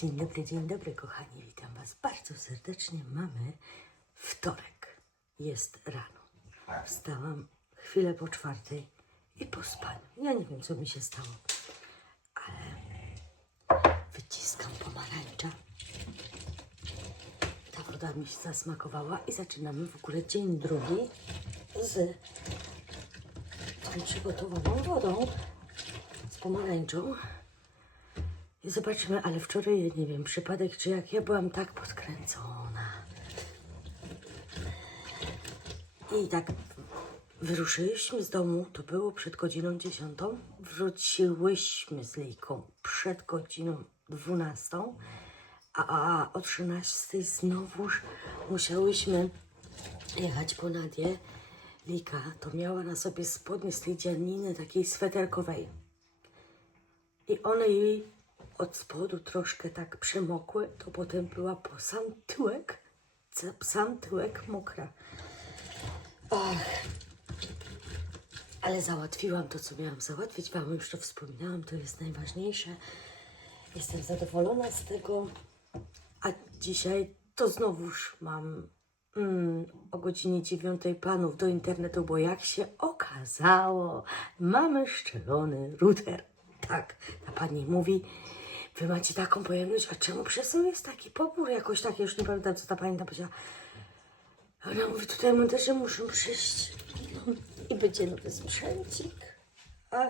Dzień dobry, dzień dobry, kochani. Witam Was bardzo serdecznie. Mamy wtorek. Jest rano. Wstałam chwilę po czwartej i po spaniu. Ja nie wiem, co mi się stało, ale wyciskam pomarańcza. Ta woda mi się zasmakowała i zaczynamy w ogóle dzień drugi z tą przygotowaną wodą, z pomarańczą. Zobaczymy, ale wczoraj, nie wiem, przypadek czy jak, ja byłam tak podkręcona. I tak wyruszyliśmy z domu, to było przed godziną dziesiątą, wróciłyśmy z Lejką przed godziną dwunastą, a, a o trzynastej znowuż musiałyśmy jechać po Nadię. Lika to miała na sobie spodnie z tej dzianniny takiej sweterkowej. I one jej od spodu troszkę tak przemokły, to potem była po sam tyłek, sam tyłek mokra. Ach. Ale załatwiłam to, co miałam załatwić. Wam już to wspominałam, to jest najważniejsze. Jestem zadowolona z tego. A dzisiaj to znowuż mam mm, o godzinie dziewiątej panów do internetu, bo jak się okazało, mamy szczelony router. Tak, ta pani mówi, wy macie taką pojemność, a czemu przez to jest taki pobór jakoś tak, ja już nie pamiętam, co ta pani tam powiedziała. Ona mówi, tutaj monterzy muszą przyjść i będzie nowy sprzęcik. A,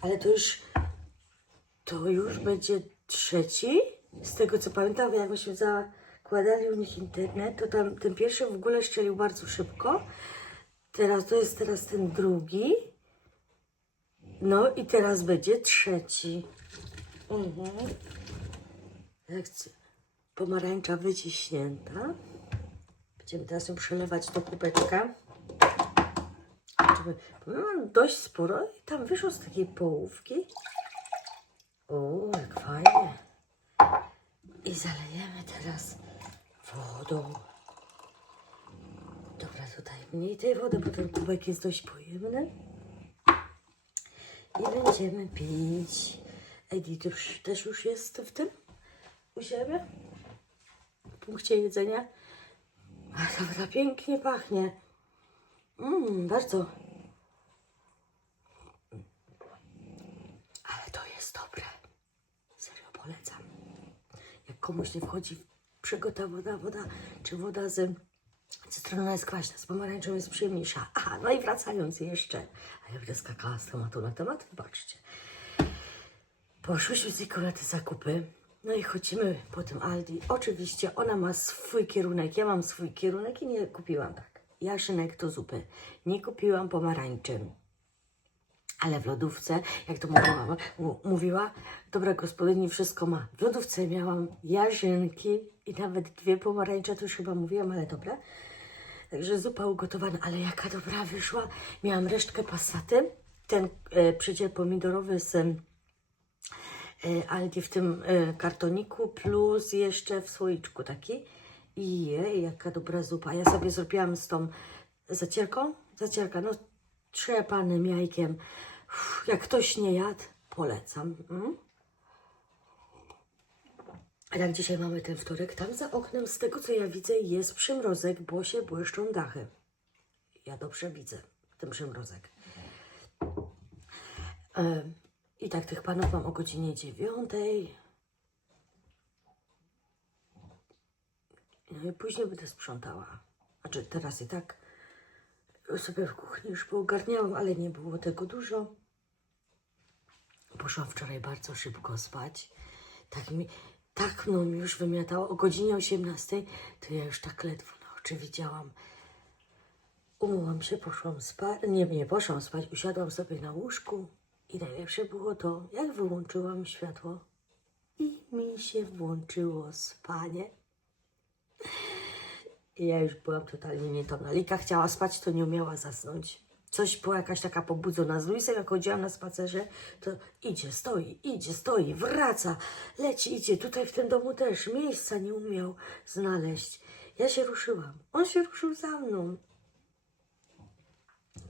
ale to już, to już będzie trzeci. Z tego co pamiętam, jak myśmy zakładali u nich internet, to tam ten pierwszy w ogóle szczelił bardzo szybko. Teraz to jest teraz ten drugi. No i teraz będzie trzeci. Mhm. Pomarańcza wyciśnięta. Będziemy teraz ją przelewać do kubeczka. Mam dość sporo i tam wyszło z takiej połówki. O, jak fajnie. I zalejemy teraz wodą. Dobra, tutaj mniej tej wody, bo ten kubek jest dość pojemny. I będziemy pić. Edith już, też już jest w tym? U siebie? W punkcie jedzenia? A woda pięknie pachnie. Mmm, bardzo. Ale to jest dobre. Serio polecam. Jak komuś nie wchodzi przygotowana woda, czy woda z cytryną jest kwaśna, z pomarańczą jest przyjemniejsza. Aha, no i wracając jeszcze, a ja będę skakała z tematu na temat, wybaczcie. Poszłyśmy z Niką na te zakupy. No i chodzimy po tym Aldi. Oczywiście ona ma swój kierunek, ja mam swój kierunek i nie kupiłam tak. Jaszynek do zupy. Nie kupiłam pomarańczy. Ale w lodówce, jak to mu- mówiła, dobra gospodyni wszystko ma. W lodówce miałam jarzynki i nawet dwie pomarańcze, to już chyba mówiłam, ale dobra. Także zupa ugotowana, ale jaka dobra wyszła. Miałam resztkę pasaty, ten e, pomidorowy z e, Aldi w tym e, kartoniku, plus jeszcze w słoiczku taki. I jej, jaka dobra zupa. Ja sobie zrobiłam z tą zacierką, zacierka, no trzepanym jajkiem. Uff, jak ktoś nie jadł, polecam. Mm? A jak dzisiaj mamy ten wtorek, tam za oknem, z tego co ja widzę, jest przymrozek, bo się błyszczą dachy. Ja dobrze widzę ten przymrozek. E, I tak tych panów mam o godzinie dziewiątej. No i później będę sprzątała. Znaczy teraz i tak sobie w kuchni już poogarniałam, ale nie było tego dużo. Poszłam wczoraj bardzo szybko spać. Tak mi, tak mną już wymiatało. O godzinie 18 to ja już tak ledwo na oczy widziałam. Umyłam się, poszłam spać. Nie, nie poszłam spać. Usiadłam sobie na łóżku i najlepsze było to, jak wyłączyłam światło i mi się włączyło spanie. I ja już byłam totalnie nietona. Lika chciała spać, to nie umiała zasnąć. Coś była jakaś taka pobudzona. Z Luisem, jak chodziłam na spacerze, to idzie, stoi, idzie, stoi, wraca, leci, idzie. Tutaj w tym domu też miejsca nie umiał znaleźć. Ja się ruszyłam. On się ruszył za mną.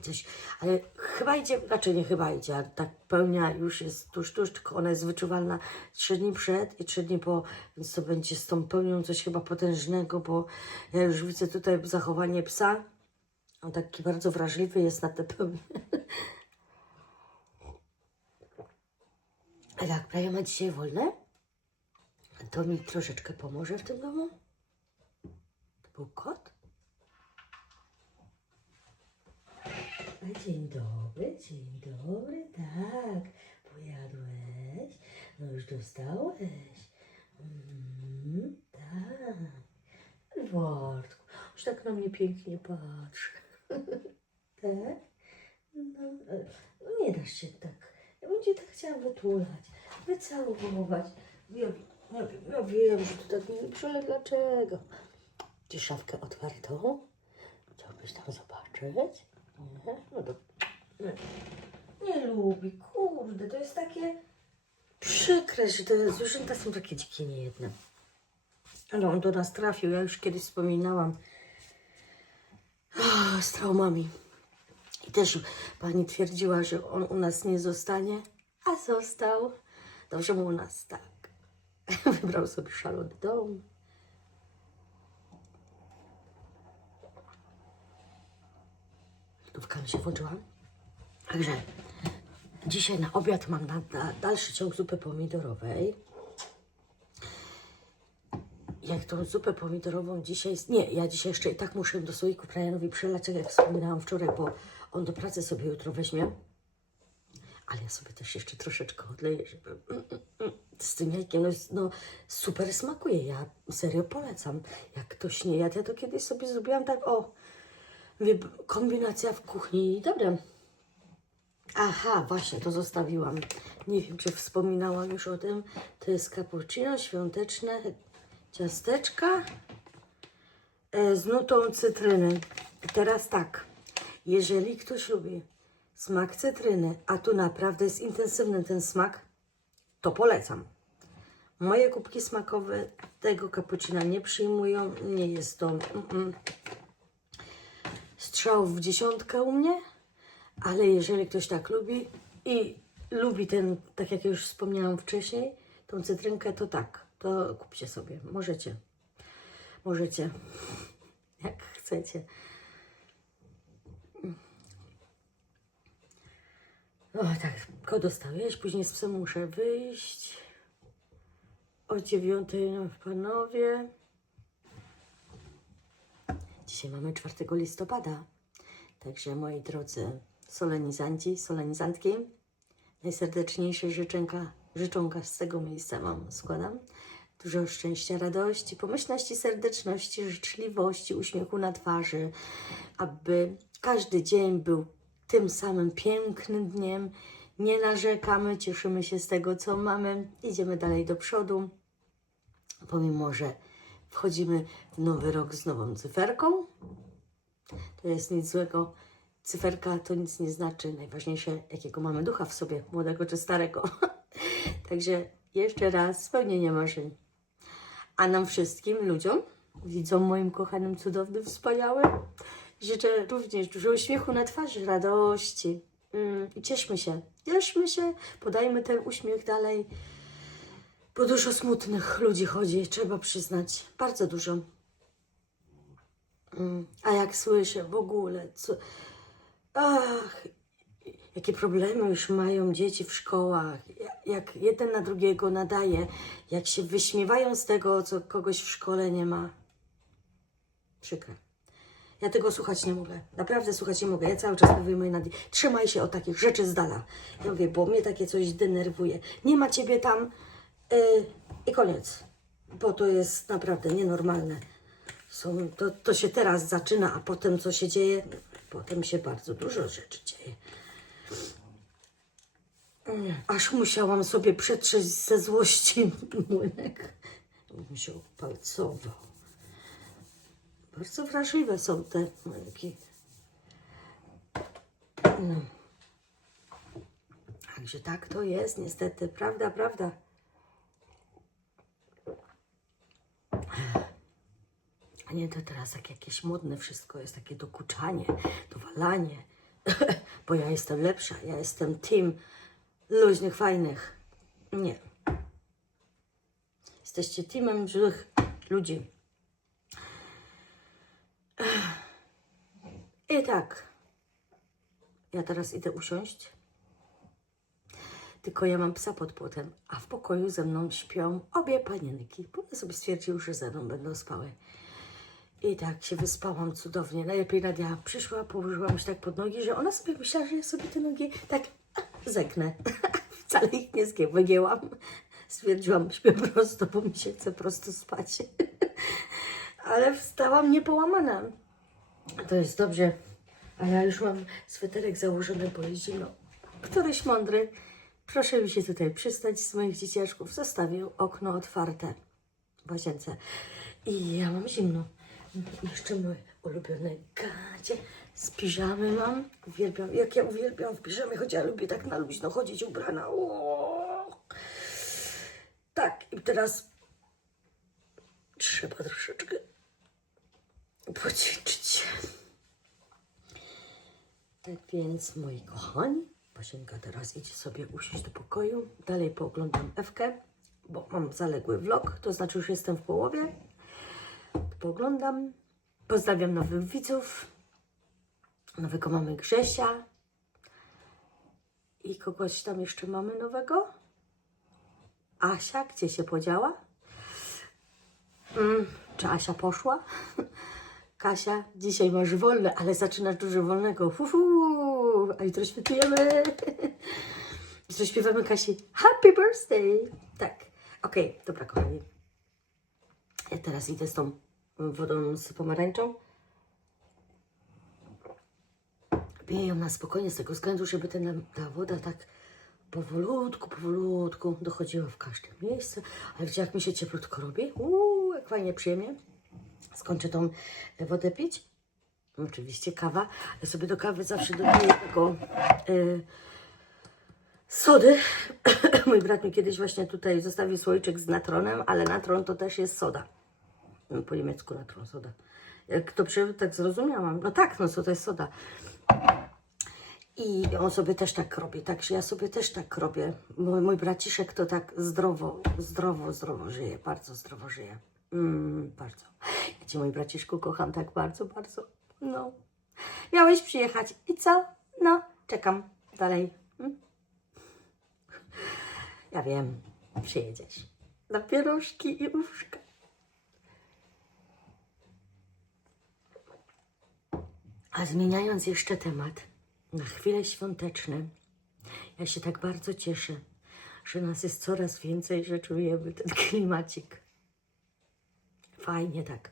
Coś, ale chyba idzie, znaczy nie chyba idzie, tak pełnia już jest tuż, tuż, tylko ona jest wyczuwalna trzy dni przed i trzy dni po, więc to będzie z tą pełnią coś chyba potężnego, bo ja już widzę tutaj zachowanie psa, on taki bardzo wrażliwy jest na te pełnie. A jak Praja ma dzisiaj wolne, to mi troszeczkę pomoże w tym domu. To był kot? Dzień dobry, dzień dobry, tak. Pojadłeś? No już dostałeś. Mm, tak. Wardku, już tak na mnie pięknie patrzy. tak? No, e, no nie dasz się tak. Ja bym cię tak chciała wytulać, wycałować. Ja, ja, ja wiem, że to tak nie ale dlaczego? Czy szafkę otwartą? Chciałbyś tam zobaczyć? Nie? No to nie. nie lubi, kurde, to jest takie przykre, że te zwierzęta są takie dzikie niejedne. Ale on do nas trafił, ja już kiedyś wspominałam ah, z traumami. I też pani twierdziła, że on u nas nie zostanie, a został. Dobrze mu u nas, tak. Wybrał sobie szalony dom. Lodówka mi się włączyła. Także dzisiaj na obiad mam na, na dalszy ciąg zupy pomidorowej. Jak tą zupę pomidorową dzisiaj... Nie, ja dzisiaj jeszcze i tak muszę do słoiku Brianowi przelać, jak wspominałam wczoraj, bo on do pracy sobie jutro weźmie. Ale ja sobie też jeszcze troszeczkę odleję, żeby mm, mm, mm, z tym jajkiem, no, no super smakuje. Ja serio polecam. Jak ktoś nie jadł, ja to kiedyś sobie zrobiłam tak, o, kombinacja w kuchni i dobre. Aha, właśnie, to zostawiłam. Nie wiem, czy wspominałam już o tym. To jest cappuccino świąteczne, ciasteczka e, z nutą cytryny. I teraz tak, jeżeli ktoś lubi smak cytryny, a tu naprawdę jest intensywny ten smak, to polecam. Moje kubki smakowe tego cappuccina nie przyjmują. Nie jest to mm, mm, strzał w dziesiątkę u mnie, ale jeżeli ktoś tak lubi i lubi ten, tak jak już wspomniałam wcześniej, tą cytrynkę, to tak, to kupcie sobie. Możecie. Możecie. Jak chcecie. O tak, go dostałeś, później z psem muszę wyjść. O dziewiątej no, Panowie. Dzisiaj mamy 4 listopada. Także moi drodzy solenizanci, solenizantki, najserdeczniejsze życzenka, życzonka z tego miejsca Wam składam. Dużo szczęścia, radości, pomyślności, serdeczności, życzliwości, uśmiechu na twarzy, aby każdy dzień był tym samym pięknym dniem. Nie narzekamy, cieszymy się z tego, co mamy, idziemy dalej do przodu, pomimo że wchodzimy w nowy rok z nową cyferką. To jest nic złego. Cyferka to nic nie znaczy. Najważniejsze, jakiego mamy ducha w sobie, młodego czy starego. Także jeszcze raz spełnienie marzeń. A nam wszystkim ludziom, widzom moim kochanym, cudownym, wspaniałym, życzę również dużo uśmiechu na twarzy, radości. Mm, I cieszmy się, cieszmy się, podajmy ten uśmiech dalej. Bo dużo smutnych ludzi chodzi, trzeba przyznać. Bardzo dużo. Mm, A jak słyszę w ogóle, co. Ach, jakie problemy już mają dzieci w szkołach, ja- jak jeden na drugiego nadaje, jak się wyśmiewają z tego, co kogoś w szkole nie ma. Przykre. Ja tego słuchać nie mogę. Naprawdę słuchać nie mogę. Ja cały czas mówię mojej Nadii, trzymaj się od takich rzeczy z dala. Ja mówię, bo mnie takie coś denerwuje. Nie ma ciebie tam i koniec. Bo to jest naprawdę nienormalne. Są, to, to się teraz zaczyna, a potem co się dzieje? Potem się bardzo dużo rzeczy dzieje. Mm, Aż musiałam sobie przetrzeć ze złości młynek. Mi się opalcował. Bardzo wrażliwe są te młynki. No. Także tak to jest, niestety. Prawda, prawda. A nie to teraz tak jakieś modne wszystko jest, takie dokuczanie, dowalanie. bo ja jestem lepsza, ja jestem team luźnych, fajnych. Nie. Jesteście teamem złych ludzi. I tak. Ja teraz idę usiąść. Tylko ja mam psa pod płotem, a w pokoju ze mną śpią obie panienki, bo ja sobie stwierdził, że ze mną będą spały. I tak się wyspałam cudownie. Najlepiej Nadia przyszła, położyłam się tak pod nogi, że ona sobie myślała, że ja sobie te nogi tak zegnę. Wcale ich nie wygięłam. Stwierdziłam, śpię prosto, bo mi się chce prosto spać. Ale wstałam niepołamana. To jest dobrze. A ja już mam sweterek założony, bo jest zimno. Któryś mądry, proszę mi się tutaj przystać z moich dzieciaczków, zostawił okno otwarte w łazience. I ja mam zimno. Jeszcze moje ulubione gacie z piżamy mam. Uwielbiam, jak ja uwielbiam w piżamie, choć ja lubię tak na luźno chodzić ubrana. O! Tak, i teraz trzeba troszeczkę poćwiczyć. Tak więc, moi kochani, Pasienka teraz idzie sobie usiąść do pokoju. Dalej pooglądam Ewkę, bo mam zaległy vlog, to znaczy już jestem w połowie. Pooglądam. Pozdrawiam nowych widzów. Nowego mamy Grzesia. I kogoś tam jeszcze mamy nowego? Asia, gdzie się podziała? Mm, czy Asia poszła? Kasia, dzisiaj masz wolne, ale zaczynasz dużo wolnego. Fu, a jutro świętujemy. Jutro śpiewamy Kasi Happy Birthday. Tak. Okej, dobra kochani. Ja teraz idę z tą wodą z pomarańczą. Piję ją na spokojnie z tego względu, żeby ten, ta woda tak powolutku, powolutku dochodziła w każde miejsce. Ale wiecie, jak mi się cieplutko robi? Uuu, jak fajnie, przyjemnie. Skończę tą wodę pić. Oczywiście kawa. Ja sobie do kawy zawsze dodaję tego y, sody. Mój brat mi kiedyś właśnie tutaj zostawił słoiczek z natronem, ale natron to też jest soda. Po niemiecku natron, soda. Jak to przy, tak zrozumiałam. No tak, no co to jest soda. I on sobie też tak robi, także ja sobie też tak robię. Mój, mój braciszek to tak zdrowo, zdrowo, zdrowo żyje, bardzo zdrowo żyje. Mm, bardzo. Ja Cię, mój braciszku, kocham tak bardzo, bardzo. No. Miałeś przyjechać i co? No, czekam dalej. Mm? Ja wiem, przyjedziesz. Na pierożki i uszka. A zmieniając jeszcze temat, na chwilę świąteczne, ja się tak bardzo cieszę, że nas jest coraz więcej, że czujemy ten klimacik. Fajnie tak.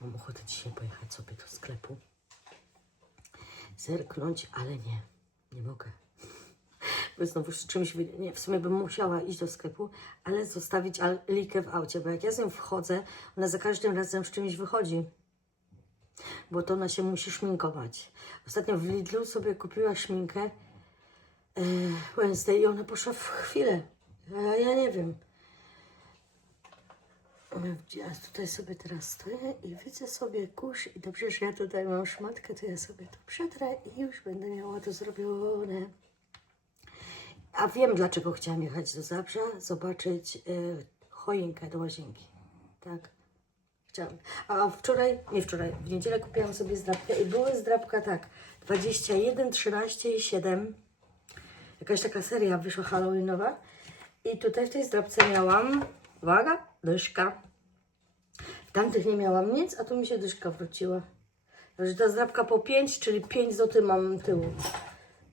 Mam ochotę dzisiaj pojechać sobie do sklepu. Zerknąć, ale nie, nie mogę. Bo znowu z czymś, nie, w sumie bym musiała iść do sklepu, ale zostawić Alikę w aucie, bo jak ja z nią wchodzę, ona za każdym razem z czymś wychodzi bo to ona się musi szminkować. Ostatnio w Lidlu sobie kupiła szminkę e, Wednesday i ona poszła w chwilę. Ja nie wiem. Ja tutaj sobie teraz stoję i widzę sobie kurz i dobrze, że ja tutaj mam szmatkę, to ja sobie to przetrę i już będę miała to zrobione. A wiem, dlaczego chciałam jechać do Zabrza, zobaczyć y, choinkę do łazienki. Tak. Chciałam. A wczoraj, nie wczoraj, w niedzielę kupiłam sobie zdrabkę i były zdrabka tak, 21, 13 i 7. Jakaś taka seria wyszła halloweenowa. I tutaj w tej zdrabce miałam, uwaga, dyszka. W tamtych nie miałam nic, a tu mi się dyszka wróciła. Także ta zdrabka po 5, czyli 5 zł mam tyłu.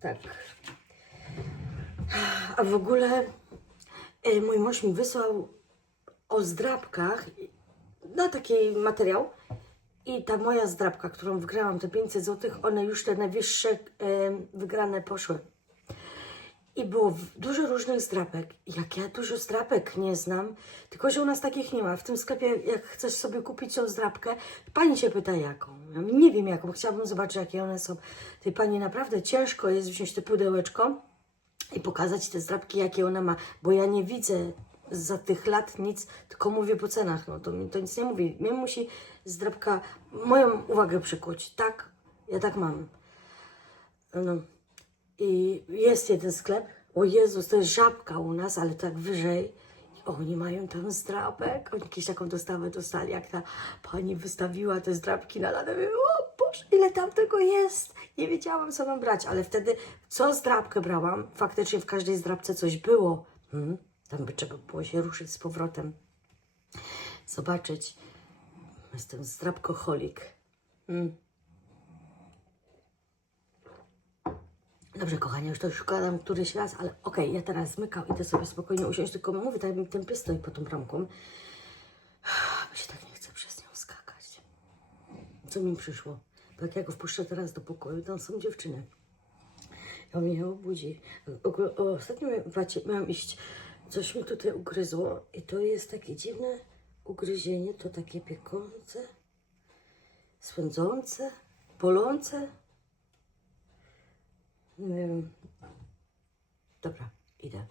Tak. A w ogóle y, mój mąż mi wysłał o zdrabkach no taki materiał i ta moja zdrabka, którą wygrałam, te 500 zł, one już te najwyższe em, wygrane poszły. I było dużo różnych zdrapek. Jak ja dużo zdrapek nie znam, tylko że u nas takich nie ma. W tym sklepie, jak chcesz sobie kupić tą zdrapkę, pani się pyta jaką. Ja mówię, nie wiem jaką, chciałabym zobaczyć jakie one są. Tej pani naprawdę ciężko jest wziąć te pudełeczko i pokazać te zdrabki, jakie ona ma, bo ja nie widzę za tych lat nic, tylko mówię po cenach, no to mi to nic nie mówi. Mnie musi zdrabka moją uwagę przykuć, tak? Ja tak mam. No. I jest jeden sklep. O Jezus, to jest żabka u nas, ale tak wyżej. Oni mają tam zdrabek. Oni jakieś taką dostawę dostali, jak ta pani wystawiła te zdrabki na ladę. Mówię, O Boże, ile tam tego jest. Nie wiedziałam, co mam brać, ale wtedy co zdrabkę brałam, faktycznie w każdej zdrabce coś było. Hmm? Tam by trzeba było się ruszyć z powrotem. Zobaczyć. Jestem zdrabkoholik. Hmm. Dobrze, kochanie, już to już gadam któryś raz, ale okej, ja teraz zmykam, idę sobie spokojnie usiąść, tylko mówię, tak mi ten pies stoi pod tą bramką. Mi się tak nie chce przez nią skakać. Co mi przyszło? Bo jak ja go wpuszczę teraz do pokoju, tam są dziewczyny. On mnie obudzi. Ostatnio patrzcie, miałam iść, coś mi tutaj ugryzło i to jest takie dziwne ugryzienie, to takie piekące, swędzące, bolące. Dobra, idę.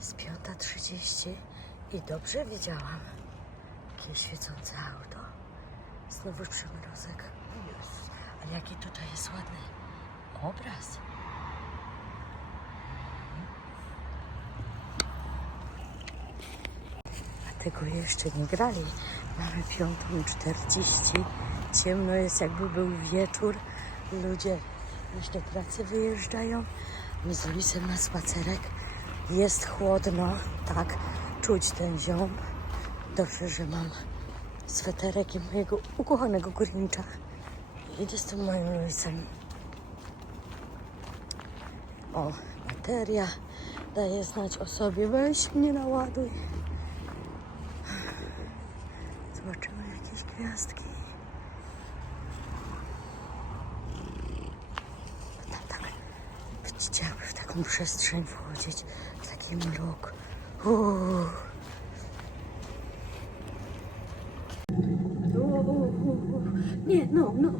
Z 5.30 i dobrze widziałam. Jakie świecące auto. Znowu przymrozek. Jezus, ale jaki tutaj jest ładny obraz. A tego jeszcze nie grali. Mamy 5.40. Ciemno jest, jakby był wieczór. Ludzie już do pracy wyjeżdżają. My z Luisem na spacerek. Jest chłodno, tak, czuć ten ziom. Dobrze, że mam sweterek i mojego ukochanego górnicza. Idę z tym moim Luisem. O, bateria daje znać o sobie. Weź mnie naładuj. Zobaczymy jakieś gwiazdki. Tam tak Widzicie, jakby w taką przestrzeń wchodzić, w taki mrok. Nie, no, no.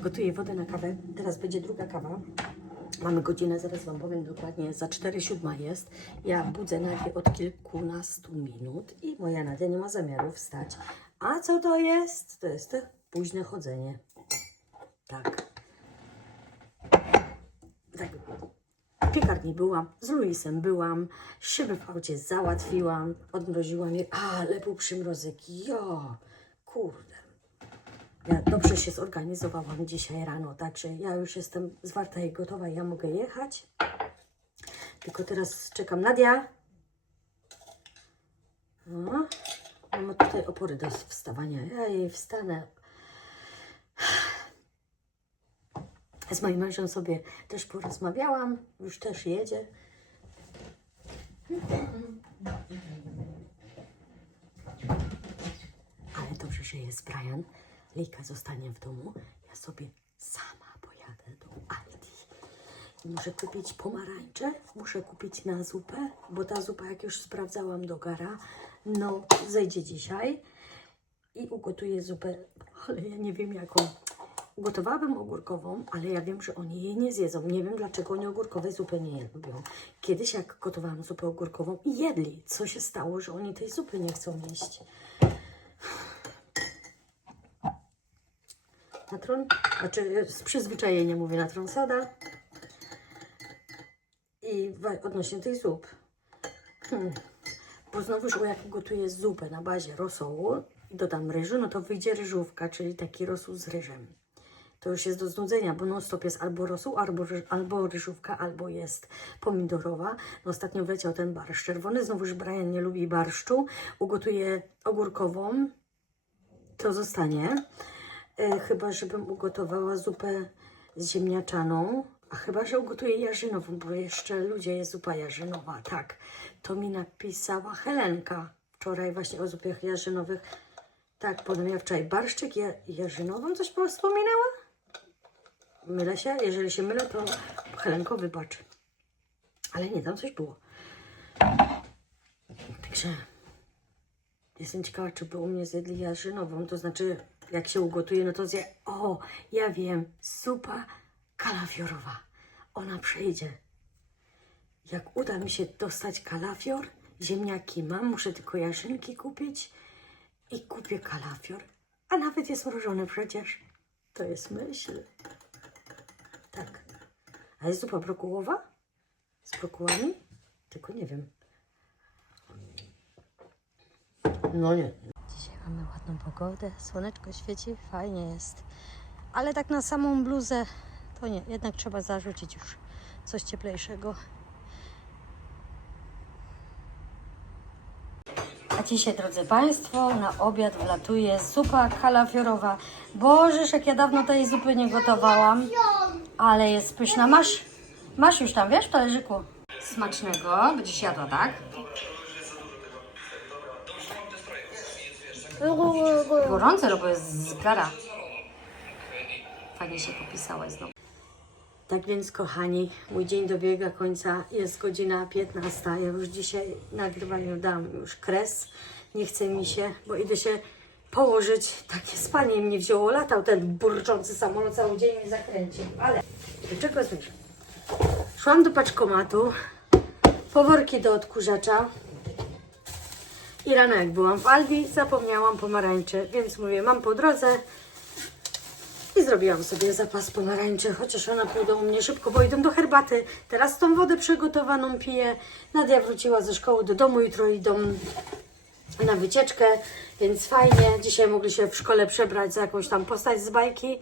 Gotuję wodę na kawę. Teraz będzie druga kawa. Mamy godzinę, zaraz Wam powiem dokładnie, za 4 siódma jest. Ja budzę Nadię od kilkunastu minut i moja Nadia nie ma zamiaru wstać. A co to jest? To jest późne chodzenie. Tak. W piekarni byłam, z Luisem byłam, szyby w aucie załatwiłam, odmroziłam je, ale był przymrozek, jo, kurde. Ja dobrze się zorganizowałam dzisiaj rano, także ja już jestem zwarta i gotowa, ja mogę jechać. Tylko teraz czekam Nadia. No, mamy tutaj opory do wstawania. Ja jej wstanę. Z moim mężem sobie też porozmawiałam, już też jedzie. Ale dobrze, że jest Brian. Lejka zostanie w domu. Ja sobie sama pojadę do Aldi. Muszę kupić pomarańcze, muszę kupić na zupę, bo ta zupa, jak już sprawdzałam do gara, no zejdzie dzisiaj. I ugotuję zupę, ale ja nie wiem jaką. Ugotowałabym ogórkową, ale ja wiem, że oni jej nie zjedzą. Nie wiem, dlaczego oni ogórkowej zupy nie lubią. Kiedyś, jak gotowałam zupę ogórkową, jedli. Co się stało, że oni tej zupy nie chcą jeść? Natron, znaczy z przyzwyczajenia mówię natron soda. I odnośnie tych zup. Hmm. Bo znowuż, o jak gotuję zupę na bazie rosołu i dodam ryżu, no to wyjdzie ryżówka, czyli taki rosół z ryżem. To już jest do znudzenia, bo non stop jest albo rosół, albo, albo ryżówka, albo jest pomidorowa. No ostatnio wleciał ten barszcz czerwony, znowuż Brian nie lubi barszczu. Ugotuję ogórkową, to zostanie. E, chyba, żebym ugotowała zupę z ziemniaczaną. A chyba, że ugotuję jarzynową, bo jeszcze ludzie jest zupa jarzynowa. Tak, to mi napisała Helenka wczoraj właśnie o zupach jarzynowych. Tak, potem ja wczoraj barszczyk ja, jarzynową coś wspominała? Mylę się? Jeżeli się mylę, to Helenko wybacz. Ale nie, tam coś było. Także jestem ciekawa, czy by u mnie zjedli jarzynową. To znaczy, jak się ugotuje, no to zje... O, ja wiem, zupa kalafiorowa. Ona przejdzie. Jak uda mi się dostać kalafior, ziemniaki mam, muszę tylko jarzynki kupić i kupię kalafior. A nawet jest mrożony przecież. To jest myśl. A jest zupa brokułowa? Z brokułami? Tylko nie wiem. No nie. Dzisiaj mamy ładną pogodę, słoneczko świeci, fajnie jest. Ale tak na samą bluzę to nie, jednak trzeba zarzucić już coś cieplejszego. A dzisiaj, drodzy Państwo, na obiad wlatuje zupa kalafiorowa. Bożeż, jak ja dawno tej zupy nie gotowałam, ale jest pyszna. Masz, masz już tam, wiesz, w talerzyku. Smacznego, będziesz jadła, tak? Gorące, no bo jest z gara. Fajnie się popisałaś znowu. Tak więc, kochani, mój dzień dobiega końca. Jest godzina 15. Ja już dzisiaj nagrywaniu dam już kres. Nie chce mi się, bo idę się położyć. Takie spanie mnie wzięło. Latał ten burczący samolot cały dzień mnie zakręcił. Ale do czego zmierzam? Szłam do paczkomatu, po worki do odkurzacza. I rano jak byłam w Aldi, zapomniałam pomarańczy, więc mówię, mam po drodze, i zrobiłam sobie zapas pomarańczy, chociaż one pójdą u mnie szybko, bo idą do herbaty. Teraz tą wodę przygotowaną piję. Nadia wróciła ze szkoły do domu, jutro idą na wycieczkę, więc fajnie. Dzisiaj mogli się w szkole przebrać za jakąś tam postać z bajki,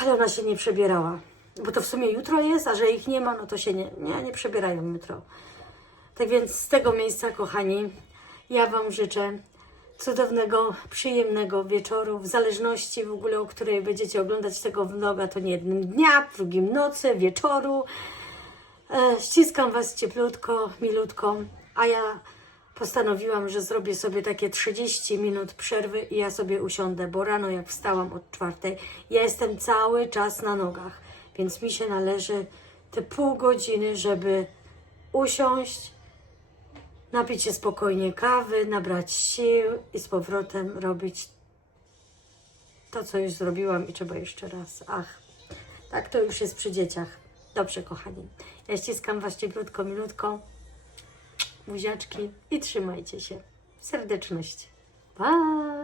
ale ona się nie przebierała. Bo to w sumie jutro jest, a że ich nie ma, no to się nie, nie, nie przebierają jutro. Tak więc z tego miejsca, kochani, ja Wam życzę cudownego, przyjemnego wieczoru, w zależności w ogóle, o której będziecie oglądać tego vloga, to nie jednym dnia, w drugim nocy, wieczoru. E, ściskam Was cieplutko, milutko, a ja postanowiłam, że zrobię sobie takie 30 minut przerwy i ja sobie usiądę, bo rano jak wstałam od czwartej, ja jestem cały czas na nogach, więc mi się należy te pół godziny, żeby usiąść, napić się spokojnie kawy, nabrać sił i z powrotem robić to, co już zrobiłam i trzeba jeszcze raz. Ach, tak to już jest przy dzieciach. Dobrze, kochani. Ja ściskam Was cieplutko, milutko. Buziaczki i trzymajcie się. Serdeczność. Pa!